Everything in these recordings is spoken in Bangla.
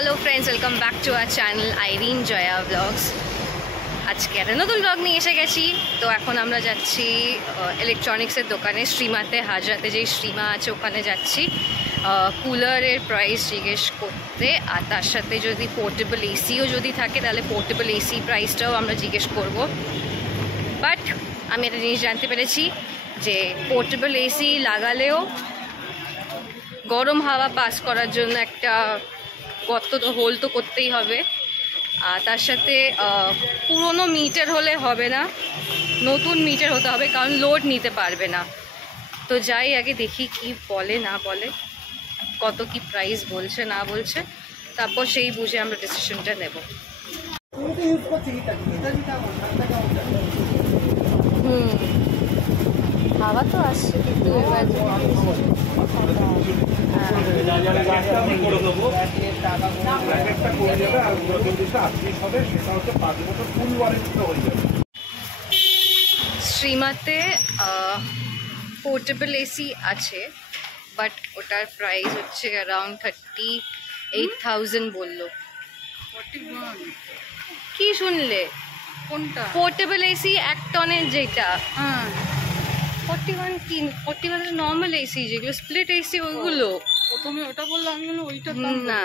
Hello friends, welcome back to our channel Irene Jaya vlogs. আজকে একটা নতুন ব্লগ নিয়ে এসে গেছি। তো এখন আমরা যাচ্ছি ইলেকট্রনিক্সের দোকানে, শ্রীমাতে হাজরাতে যেই শ্রীমা আছে ওখানে যাচ্ছি কুলারের প্রাইস জিজ্ঞেস করতে, আর তার সাথে যদি পোর্টেবল এসিও যদি থাকে তাহলে পোর্টেবল এসি প্রাইসটাও আমরা জিজ্ঞেস করব। বাট আমি একটা জিনিস জানতে পেরেছি যে পোর্টেবল এসি লাগালেও গরম হাওয়া পাস করার জন্য একটা গর্ত তো হোল তো করতেই হবে, আর তার সাথে পুরনো মিটার হলে হবে না, নতুন মিটার হতে হবে, কারণ লোড নিতে পারবে না। তো যাই আগে দেখি কি বলে না বলে, কত কি প্রাইস বলছে না বলছে, তারপর সেই বুঝে আমরা ডিসিশনটা নেব। হাওয়া তো আসছে কিন্তু শ্রীমাতে পোর্টেবল এসি আছে, বাট ওটার প্রাইস হচ্ছে অ্যারাউন্ড 38,000 বললো। কি শুনলে? কোনটা পোর্টেবল এসি? 1 টনের যেটা। হ্যাঁ 41 কি 41 নর্মাল এসি, যেগুলো স্প্লিট এসি ওইগুলো। প্রথমে ওটা বললাম, আমি বললাম ওইটা না,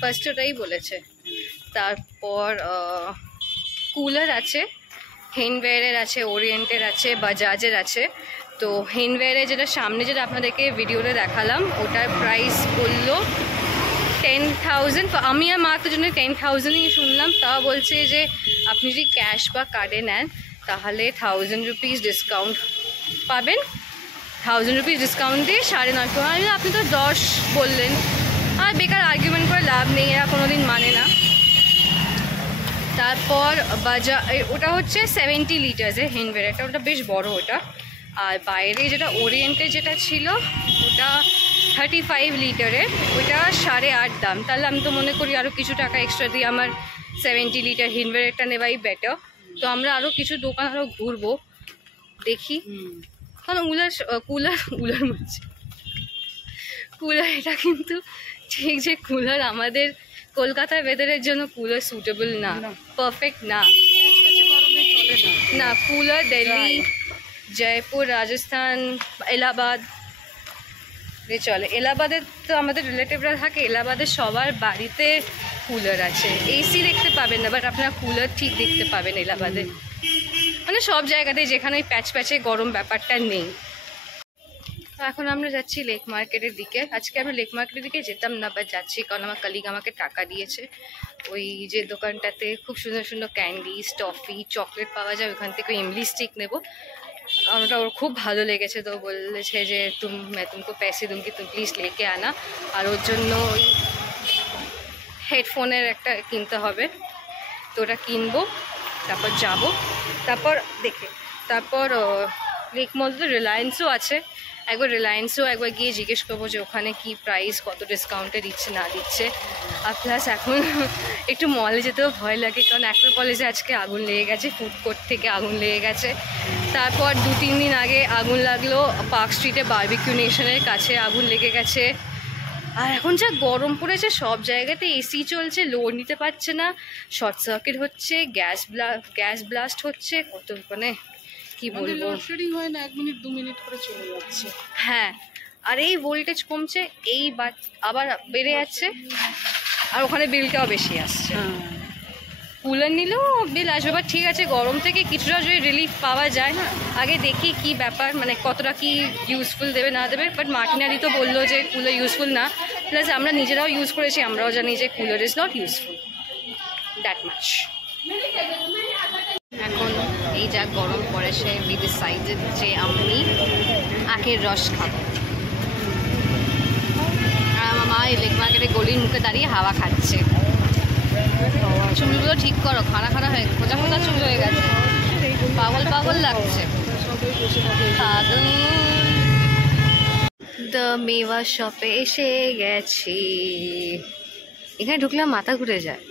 ফার্স্ট ওটাই বলেছে। তারপর কুলার আছে, হেনওয়্যারের আছে, ওরিয়েন্টের আছে, বাজাজের আছে। তো হেনওয়্যারে যেটা সামনে যেটা আপনাদেরকে ভিডিওতে দেখালাম ওটার প্রাইস বললো 10,000। আমি আর মা তো জন্য 10,000ই শুনলাম। তা বলছে যে আপনি যদি ক্যাশ বা কার্ডে নেন তাহলে 1000 রুপিস ডিসকাউন্ট পাবেন, 1000 রুপিস ডিসকাউন্ট দিয়ে 9,500। আপনি তো 10 বললেন, আর বেকার আর্গুমেন্ট করে লাভ নেই, এরা কোনো দিন মানে না। তারপর ওটা হচ্ছে 70 লিটার্সের হেনওয়্যারটা, ওটা বেশ বড় ওটা। আর বাইরে যেটা ওরিয়েন্টে যেটা ছিল ওটা 35 লিটারের, ওটা 8.5 দাম। তাহলে আমি তো মনে করি আরও কিছু টাকা এক্সট্রা দিয়ে আমার 70 লিটার হেনওয়্যারটা নেওয়াই বেটার। তো আমরা আরও কিছু দোকান আরও ঘুরবো, দেখি। কারণ কুলার এটা কিন্তু ঠিক যে কুলার আমাদের কলকাতার ওয়েদারের জন্য কুলার সুটেবল না, পারফেক্ট না। না কুলার দিল্লি, জয়পুর, রাজস্থান, এলাহাবাদ চলে। এলাহাবাদের তো আমাদের রিলেটিভরা থাকে, এলাহাবাদের সবার বাড়িতে কুলার আছে। এসি দেখতে পাবেন না, বাট আপনারা কুলার ঠিক দেখতে পাবেন এলাহাবাদে, মানে সব জায়গাতে, যেখানে ওই প্যাচ প্যাচে গরম ব্যাপারটা নেই। এখন আমরা যাচ্ছি লেক মার্কেটের দিকে। আজকে আমরা লেক মার্কেটের দিকে যেতাম না, বাট যাচ্ছি কারণ আমার কলিগ আমাকে টাকা দিয়েছে। ওই যে দোকানটাতে খুব সুন্দর সুন্দর ক্যান্ডিজ, টফি, চকলেট পাওয়া যায়, ওখান থেকে ইমলি স্টিক নেবো। কারণ ওটা ওর খুব ভালো লেগেছে, তো বলেছে যে मैं तुमको पैसे दूंगी, तुम प्लीज़ लेके आना। আর ওর জন্য ওই হেডফোনের একটা কিনতে হবে, তো ওটা কিনবো, তারপর যাব, তারপর দেখে তারপর লেক মল তো রিলায়েন্সও আছে, একবার রিলায়েন্সও একবার গিয়ে জিজ্ঞেস করবো যে ওখানে কি প্রাইস, কত ডিসকাউন্টে দিচ্ছে না দিচ্ছে। আর প্লাস এখন একটু মলে যেতেও ভয় লাগে, কারণ অ্যাক্রোপলিসে আজকে আগুন লেগে গেছে, ফুড কোর্ট থেকে আগুন লেগে গেছে। তারপর 2-3 দিন আগে আগুন লাগলো পার্ক স্ট্রিটে বারবিকিউ নেশনের কাছে, আগুন লেগে গেছে। আর এখন যা গরম পড়েছে, সব জায়গাতে এসি চলছে, লোড নিতে পারছে না, শর্ট সার্কিট হচ্ছে, গ্যাস ব্লাস্ট হচ্ছে, কত মানে কি বলবো, হয় না, 1 মিনিট 2 মিনিট করে চলে যাচ্ছে। হ্যাঁ, আর এই ভোল্টেজ কমছে, এই আবার বেড়ে যাচ্ছে, আর ওখানে বিলটাও বেশি আসছে। কুলার নিলেও বিল আসবে, বা ঠিক আছে গরম থেকে কিছুটা যদি রিলিফ পাওয়া যায়। আগে দেখি কি ব্যাপার, মানে কতটা কি ইউজফুল দেবে না দেবে। বাট মার্টিনারি তো বললো যে কুলার ইউজফুল না, প্লাস আমরা নিজেরাও ইউজ করেছি, আমরাও জানি যে cooler is not useful that much. এখন এই যা গরম পড়েছে, উই ডিসাইডেড যে আমি আখের রস খাবো। আর আমার মা এই লেক মার্কেটে গলির মুখে দাঁড়িয়ে হাওয়া খাচ্ছে। চুলগুলো ঠিক করো, খাড়া খাড়া হয়ে খোঁজা খোঁজা চুল হয়ে গেছে, পাগল পাগল লাগছে। দ্য মেওয়া শপে এসে গেছি। এখানে ঢুকলে মাথা ঘুরে যায়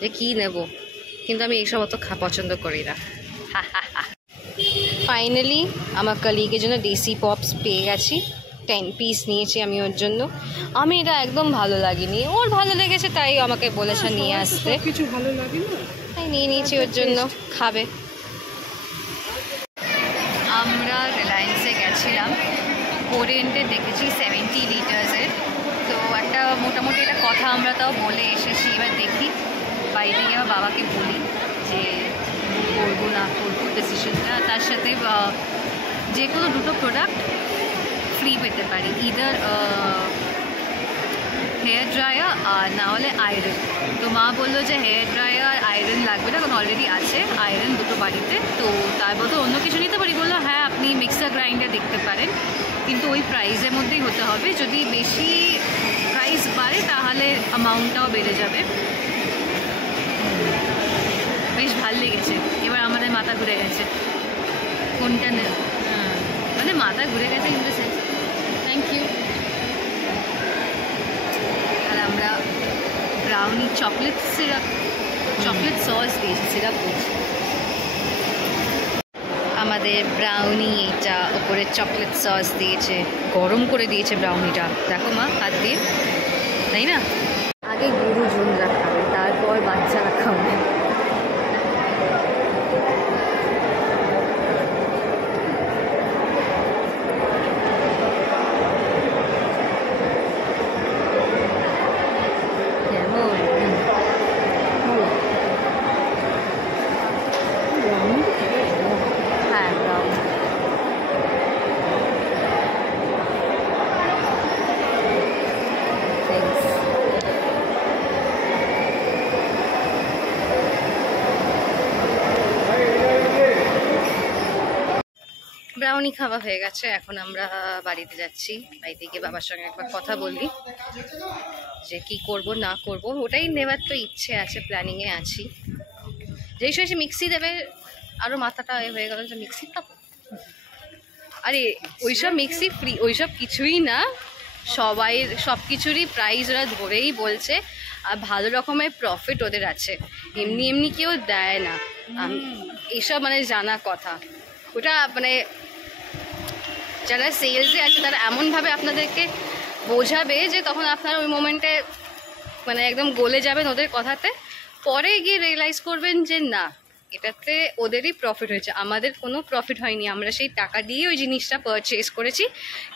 যে কী নেব, কিন্তু আমি এইসব অত পছন্দ করি না। ফাইনালি আমার কলিগের জন্য দেশি পপস পেয়ে গেছি, 10 পিস নিয়েছি আমি ওর জন্য। আমি এটা একদম ভালো লাগেনি, ওর ভালো লেগেছে তাই আমাকে বলেছে নিয়ে আসতে, কিছু ভালো লাগে না। তাই নিয়ে নিয়েছি ওর জন্য, খাবে। আমরা রিলায়েন্সে গেছিলাম, ওরিয়েন্টে দেখেছি 70 লিটার্সের। তো একটা মোটামুটি একটা কথা আমরা তাও বলে এসেছি, এবার দেখি বাইরে গিয়ে বাবাকে বলি যে করবো না করবো ডিসিশনটা। তার সাথে যে কোনো দুটো প্রোডাক্ট ফ্রি পেতে পারি, ইদার হেয়ার ড্রায়ার আর না হলে আয়রন। তো মা বললো যে হেয়ার ড্রায়ার আর আয়রন লাগবে না, কারণ অলরেডি আছে আয়রন দুটো বাড়িতে, তো তার বলতো অন্য কিছু নিতে পারি। বললো হ্যাঁ আপনি মিক্সার গ্রাইন্ডার দেখতে পারেন, কিন্তু ওই প্রাইসের মধ্যেই হতে হবে, যদি বেশি প্রাইস বাড়ে তাহলে অ্যামাউন্টটাও বেড়ে যাবে। বেশ ভালো লেগেছে, এবার আমাদের মাথা ঘুরে গেছে কোনটা মানে মাথা ঘুরে গেছে in the sense. Thank you. আর আমরা brownie chocolate syrup, chocolate sauce দিয়েছি, সিরাপ দিয়েছি। আমাদের ব্রাউনি এটা উপরে চকলেট সস দিয়েছে, গরম করে দিয়েছে ব্রাউনিটা, দেখো মা হাত দিয়ে, তাই না? আগে গুরুজনরা খাবে, তারপর বাচ্চারা খাবে। ব্রাউনি খাওয়া হয়ে গেছে, এখন আমরা বাড়িতে যাচ্ছি। বাড়িতে গিয়ে বাবার সঙ্গে একবার কথা বলি যে কি করব না করব, ওটাই নেওয়ার তো ইচ্ছে আছে, প্ল্যানিংয়ে আছি। যেই সময় মিক্সি দেবে আরও মাথাটা হয়ে গেল যে মিক্সি খাবো। আরে ওইসব মিক্সি ফ্রি, ওইসব কিছুই না, সবাই সব কিছুরই প্রাইস ওরা ধরেই বলছে, আর ভালো রকমের প্রফিট ওদের আছে, এমনি এমনি কেউ দেয় না। এইসব মানে জানা কথা, ওটা মানে যারা সেলসে আছে তারা এমনভাবে আপনাদেরকে বোঝাবে যে তখন আপনারা ওই মোমেন্টে মানে একদম গলে যাবেন ওদের কথাতে, পরে গিয়ে রিয়েলাইজ করবেন যে না এটাতে ওদেরই প্রফিট হয়েছে, আমাদের কোনো প্রফিট হয়নি, আমরা সেই টাকা দিয়ে ওই জিনিসটা পারচেস করেছি,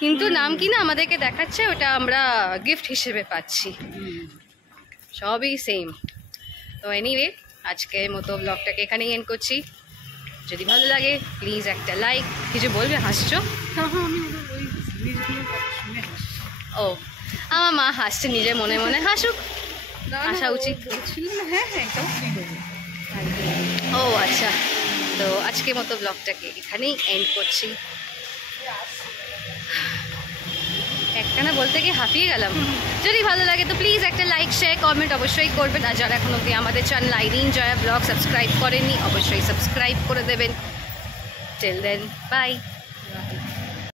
কিন্তু নাম কি না আমাদেরকে দেখাচ্ছে ওটা আমরা গিফট হিসেবে পাচ্ছি, সবই সেম। তো এনিওয়ে আজকের মতো ব্লগটাকে এখানেই এন্ড করছি। যদি ভালো লাগে প্লিজ একটা লাইক। কিছু বলবে? হাসছো? ও আমার মা হাসছে, নিজের মনে মনে হাসুক, হাসা উচিত। ও আচ্ছা, তো আজকের মতো ব্লগটাকে এখানেই এন্ড করছি। একটানা বলতে গিয়ে হাঁপিয়ে গেলাম। যদি ভালো লাগে তো প্লিজ একটা লাইক শেয়ার কমেন্ট অবশ্যই করবেন, আর যারা এখন অবধি আমাদের channel Irene Jaya blog subscribe করেননি অবশ্যই সাবস্ক্রাইব করে দেবেন। Till then by.